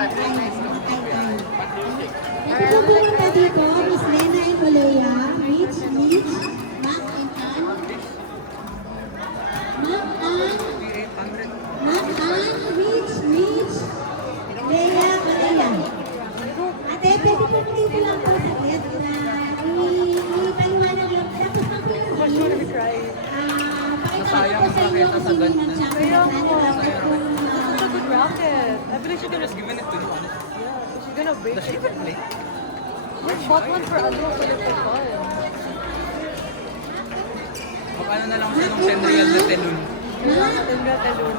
Ito po pumunta dito, Miss Lena and Malaya, Rich, Mac and Ann. Rich, Lea, Malaya. Ate, pwede po dito lang po sa net na ipaliwanag lang. Tapos na po yung pakita ko po sa inyo kung sino ng champion. Such a good racket. I believe she can just give it to you. Yeah, she's gonna break Does she it. even play? Let's bought one for Andrew for the fun. Paano na lang siya nung 10 real na telun? Tendra Telun.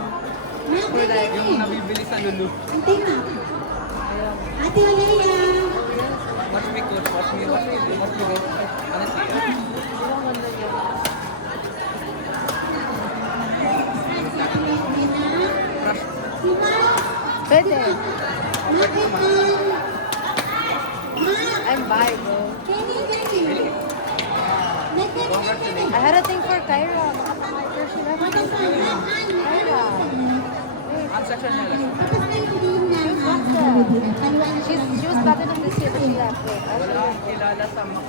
Yung nabibili sa Lulu. Ate na. Ate Olaya. Watch me coach, watch me. Honestly. Ilang ganda niya. Crush. Pwede. Mac and Ann. I'm bi, bro. Kenny. I had a thing for Kyra. Makapamay she left me. Kyra. Ang section niya lang. She was better than this year, but she left. Wait, Wala akong kilala sa Max.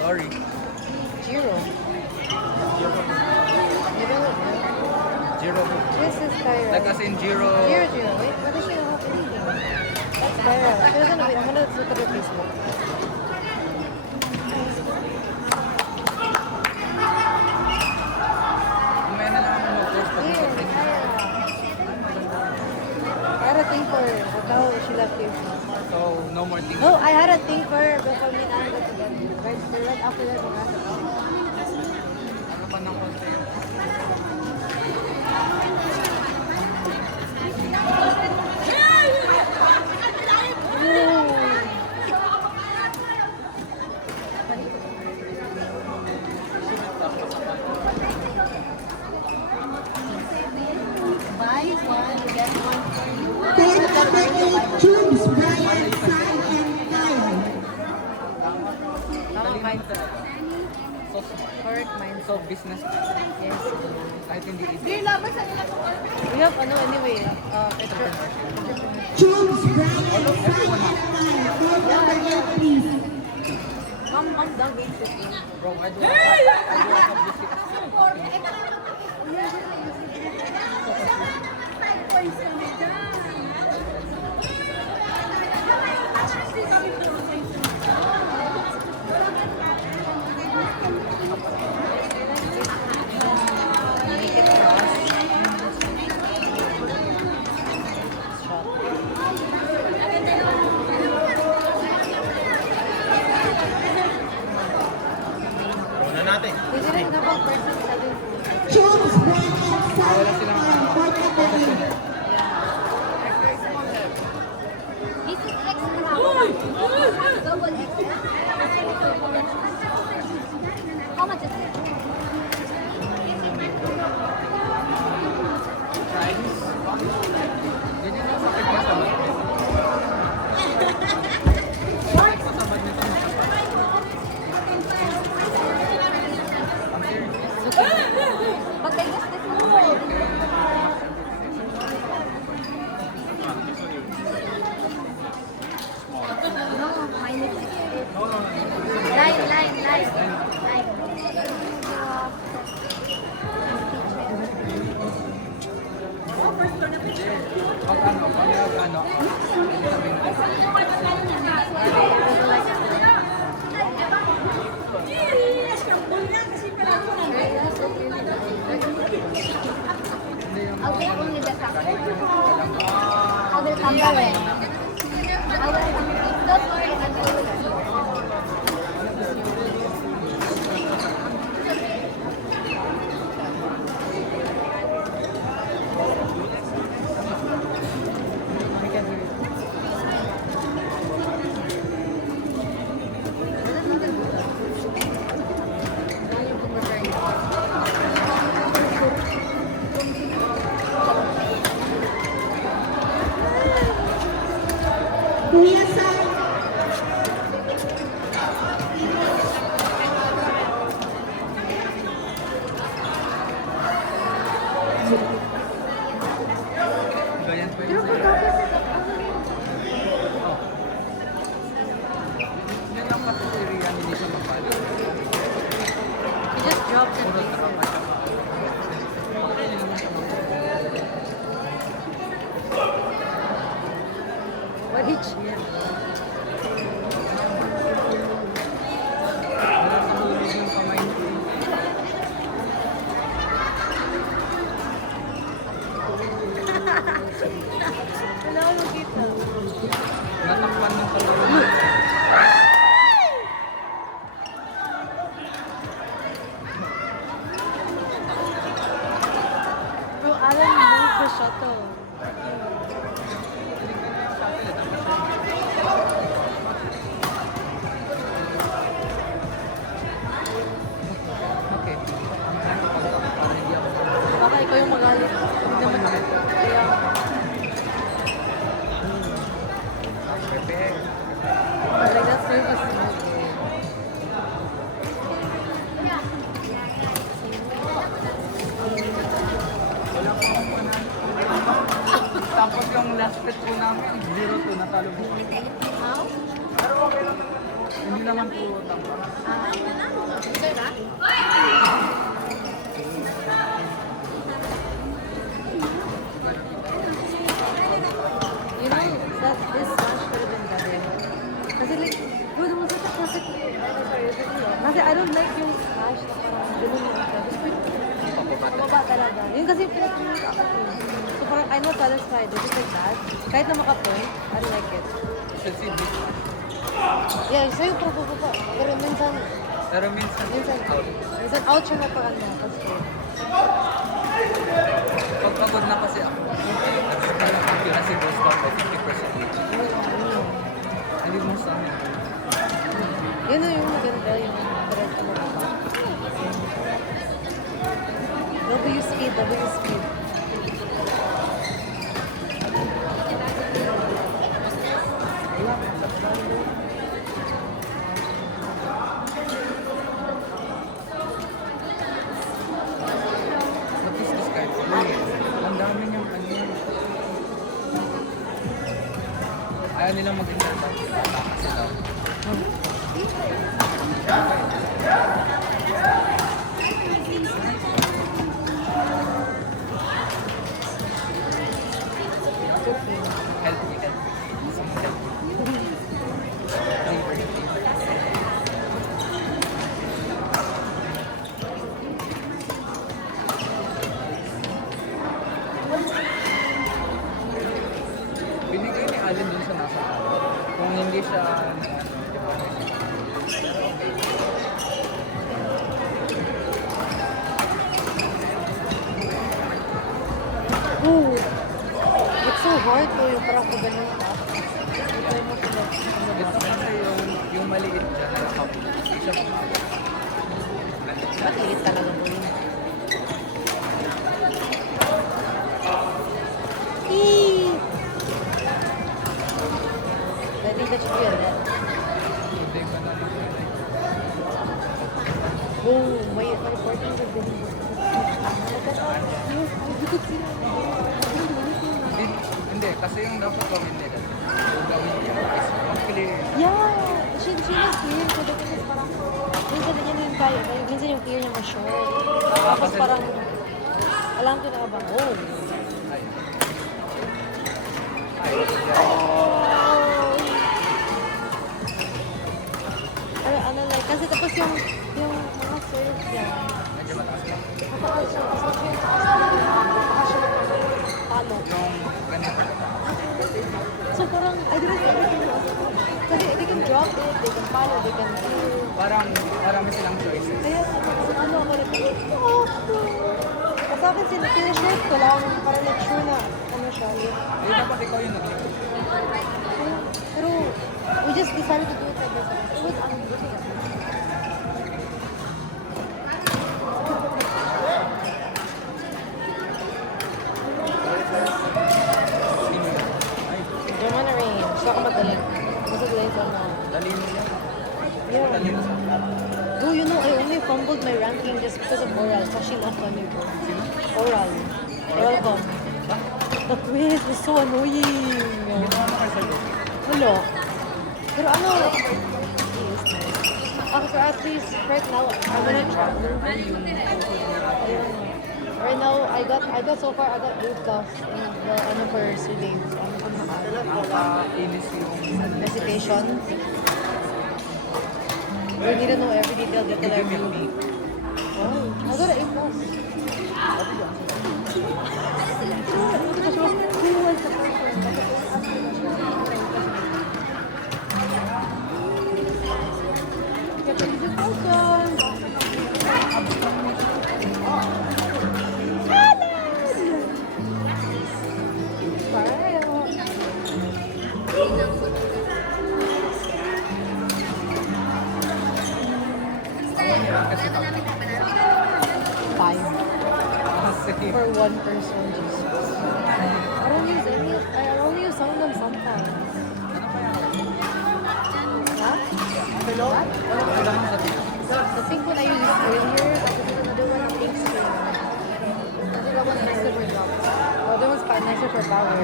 Sorry. Jiro. Jiro. This is Kyra. Like as in Jiro. Jiro. Wait, what does she have anything? That's Kyra. She doesn't know. I'm gonna look at her Facebook. Umaya na lang ako mag-coach pag Here, Kyra. I had a thing for her, but now she left you. So, no more things. No, I had a thing for her before me and Anna got together. Right after that, we got together. Ano pa ng konti? Then number 8, Tubes, Brian, Sai, and Kyle. Tamang mindset. So smart. Correct mindset. So business. Yes. Kahit hindi easy. We have, anyway, entrepreneurship. Tubes, Brian, Sai, and Kyle. Call number 8, please. Ma'am, down game 15. Bro, I do have publicity. Make it cross. Una natin. We didn't have a person studying. Tubes, Brian, Sai, and Kyle. Call number 8. This is extra. Double extra. How much is it? Ganyan yung sakit niya sa mga. But I guess this is more. No, mine is line. I'll take only the cup. I will come back. Don't worry, I will. Kuya Sai, chill. Wala sa hulog yung kamay ko. Wala ko makita. Natakpan ng kaluluwa. Bro, Alan moved the shuttle. Okay. Para hindi ako Baka ikaw yung magalit. Hindi naman kaya. perfect. Like, that's nervous. Tapos yung last bet po namin, 0-2 natalo po kami. Pero okay lang naman. Hindi naman po tampak. You know, that this match could have been better. Kasi like, bro, there was such a perfect kasi I don't like yung smash na parang ganun yung isa. Gusto ko pababa talaga. Yun kasi yung pinag-point ako. So parang I'm not satisfied. It's just like that. Kahit na maka-point, I don't like it. Should see this. Yeah, sa'yo pro po. Pero minsan out siya na parang nakapag-straight. Pag pagod na kasi ako, nagsisimula si Boss Bob by 50%. Hindi mo sa amin. Yun na yung maganda yung diretso mo pa. W speed. Tapos discard ko. Ang dami niyang ano. Ayaw nilang mag-inventa. Kasi daw. Healthy. Isang healthy. Binigay ni Allen dun sa nasa kung hindi siya di ba, Ooh, it's so hard to yung parang pag ganun ka. Ito mo sila. ito kasi yung maliit dyan nakapag siya Ba't liit talaga mo yun? Eee! I think that should be a net. tubig na natin. Oh, my reporting is been. You could see Hindi, kasi yung dapat gawin nila. Yung gawin niya is clear. yeah, she was clear ko dito kasi parang minsan din yung kaya, minsan yung clear niya ma-short. Tapos kasi- parang alam ko na abang, oh. Pero ano like, kasi tapos yung mga serves niya, Medyo mataas lang. mataas siya, tapos yung mataas siya palo. Yung ganito. So parang, I didn't everything else. Kasi they can drop it, they can follow, they can do. Parang marami silang choices. Kaya ano ako rin, sa akin sinishort ko lang para make sure na ano siya. Hindi dapat ikaw yung nag-check. Pero we just decided to do it like this. It was unbelievable. German range. Saka madali. Kasi glaze on na. Dali mo yan. Yeah. Dali mo sa Oh, you know, I only fumbled my ranking just because of oral. So she lost on me, bro. Oral. Oral com. The quiz was so annoying. Ano kayo sa loob? Hello. Pero ano, so at least right now, I'm gonna travel. Ayun. Right now, I got so far, I got 8 dogs in the, ano, for Sir Dave. Ano po Nakakainis yung recitation. We need to know every detail, detail, every Oh, I got an 8 dogs. Because she was, who was the first one? Get the easy person. kasi Five. kasi For one person, Jesus. I don't use any, I only use some of them sometimes. ano pa yan? Huh? Hello? Ano ba kailangan sabihin? The pink one I used earlier, tapos another one pink string. I think that one's nicer for drops. The other one's nicer for power.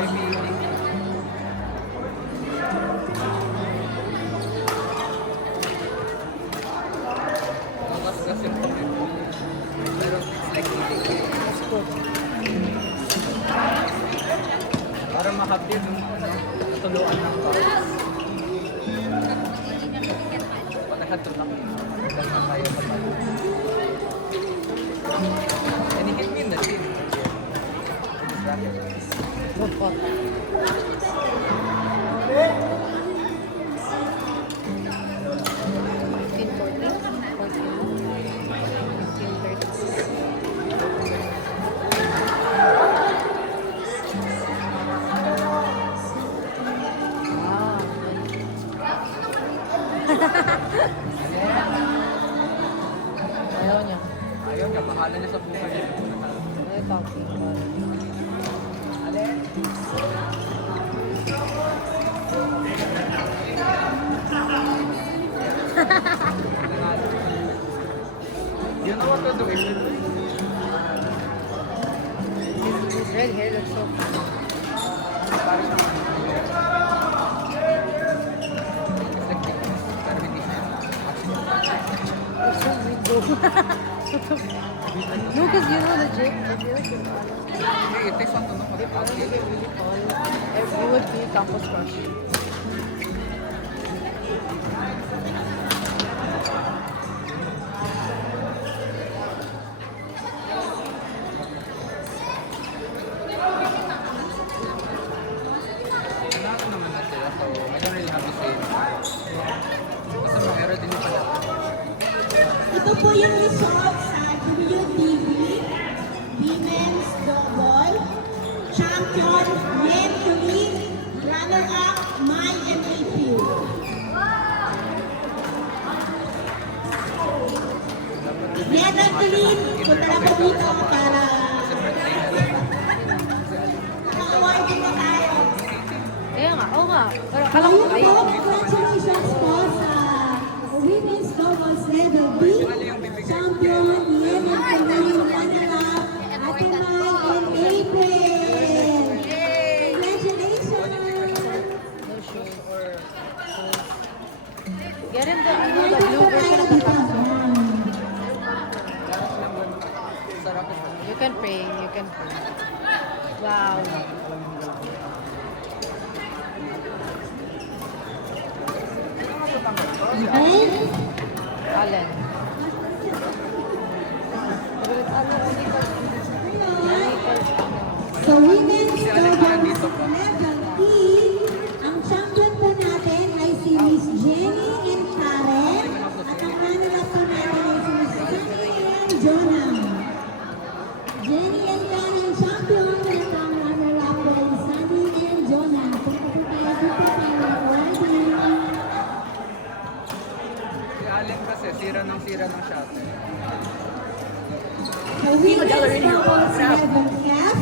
Bukas kasi pero it's like That's good. para makapit yung tuluan ng bawang. Pagkakatulak lang na tayo sa tayo. And he hit me in the chin. Good pot. 15, 14, 15, 13. Ayaw niya. Ayaw niya, bahala niya sa buhay niya. Ay, talking about it. You know what to do? His red hair looks so cool. Para siya it's like thickness. Pero hindi siya Looks so weird though. No, because you know the gym, Hindi, it takes one to know. You would be campus crush. Lahat naman na sila, so I don't really have to say. Basta mga din yung pala. Ito po yung results sa WTV Women's Double Champion Yen Tulin, runner-up Mai and April. Yen and Tulin, punta na po dito para awarding mo tayo. Kaya nga, oo nga. Pero akala ko Ayun po, congratulations po sa Women's Doubles Level B Champion Yen and Tulin, runner-up Ate Mai and April. Congratulations! no shoes or shoes. Get him the, ano, the blue version of the cup. Sarap ito. You can pray, you can pray. Wow. Okay? Allen. Pero ano, only for So, Women's Doubles Level B, ang champion po natin ay si Miss Jenny and Karen. At ang runner-up po natin ay si Miss Sunny and Jonah. Jenny and Karen champion at ang runner-up po ay Sunny and Jonah. Punta po tayo dito para awarding. Si Allen kasi, sira ng shot. So, Women's Doubles Level F,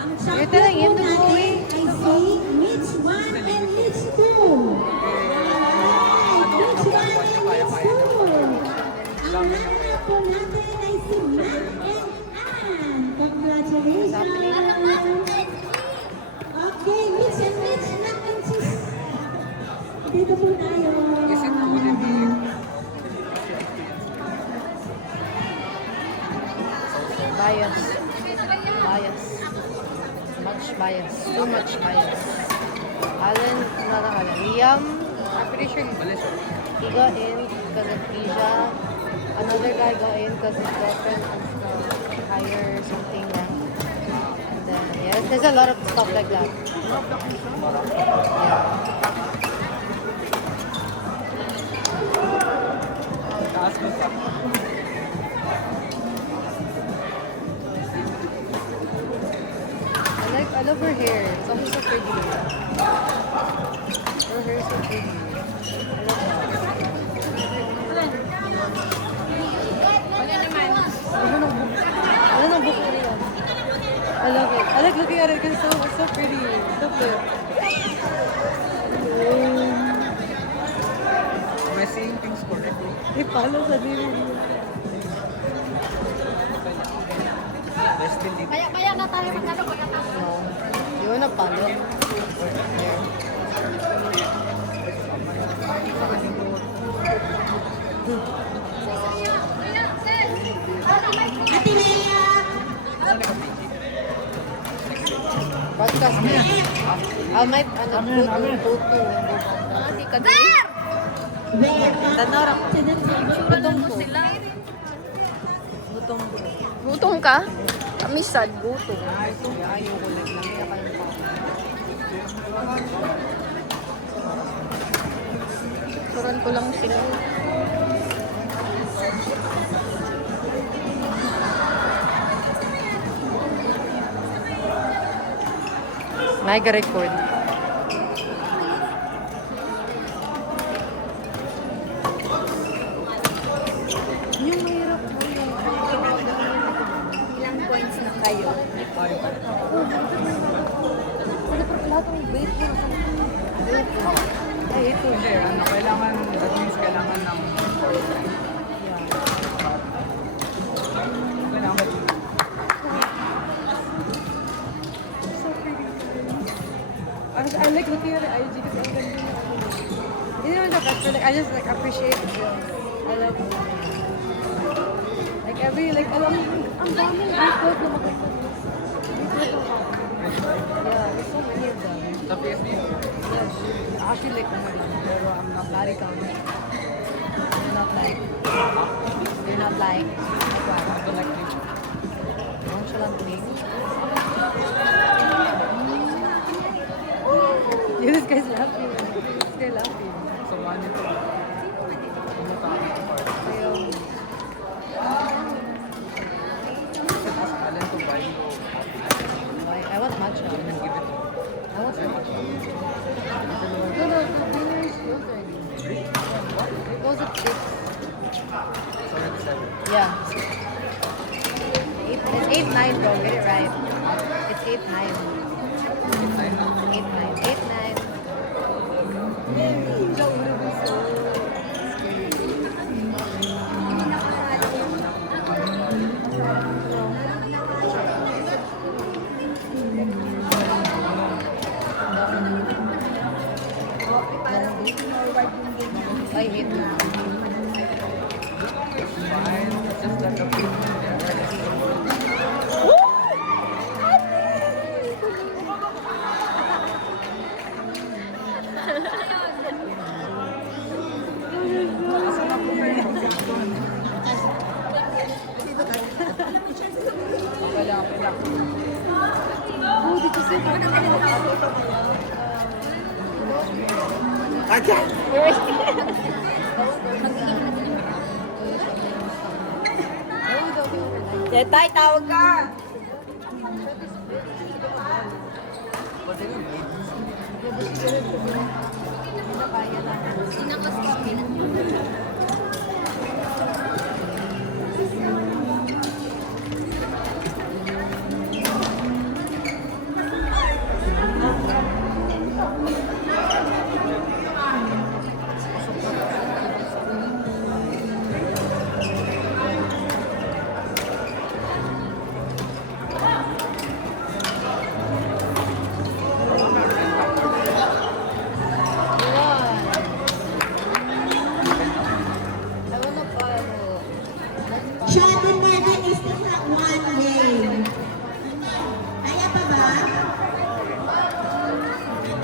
ang You're champion telling him po to go natin away? ay si Mitch 1 and Mitch 2. Alright, Mitch 1 and Mitch 2. Ang runner-up po natin ay si Matt and Ann. Congratulations! Okay, Mitch and Mitch, Matt and Cheese. Dito po tayo. Is it good in the bias. much bias. Too much bias. Alan, not Alan. Liam, I'm pretty sure he got in because of Asia. Another guy got in because his girlfriend wants to hire something rank. And then, yes, there's a lot of stuff like that. Taas ko pa. I love her hair. It's almost so pretty. Her hair is so pretty. I love that. Ano nang buko nila? I love it. I like looking at it because it's so pretty. So cute. Am I saying things correctly? Ipalo sa dili niya. There's still dito. Kaya na tayo magkano pagkatapos. No. You wanna palo? Here. Ate Lea! Podcast mo. I might, go to. Si Kader! Tanaw ra ko. Gutom ko sila. Gutom ko. Gutom ka? Kami sad. Gutom. Ayaw ko lang. Nakita kayo pa. Turan ko lang sila. Mega record. Yung mahirap mo Ilang points na kayo? lahat ng weight mo. Ay, ito. Hindi, ano, kailangan, that means kailangan ng kailangan I like looking at the IG because I'm gonna do you know the best like I just like appreciate it. I love it. Like every like alam ang dami report na makita. Yeah, there's so many of them. sa PSD. Yes, actually like pero I'm not body count. You're not like Ito like this. nonchalantly. Yeah, this guy's laughing. This guy laughing. So, ano ito? Ayun. Ask Alan to buy. I want matcha. Give it to me. I want some matcha. No, the dinner is closed already. It goes at 6. It's already 7. Yeah. It's 8-9, bro. Get it right. It's 8-9. 8-9. 8-9. I hate that. Fine. It's just that the people Oh, did you see that? Jetay, tawag ka! Sinakas kami na.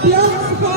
Pyong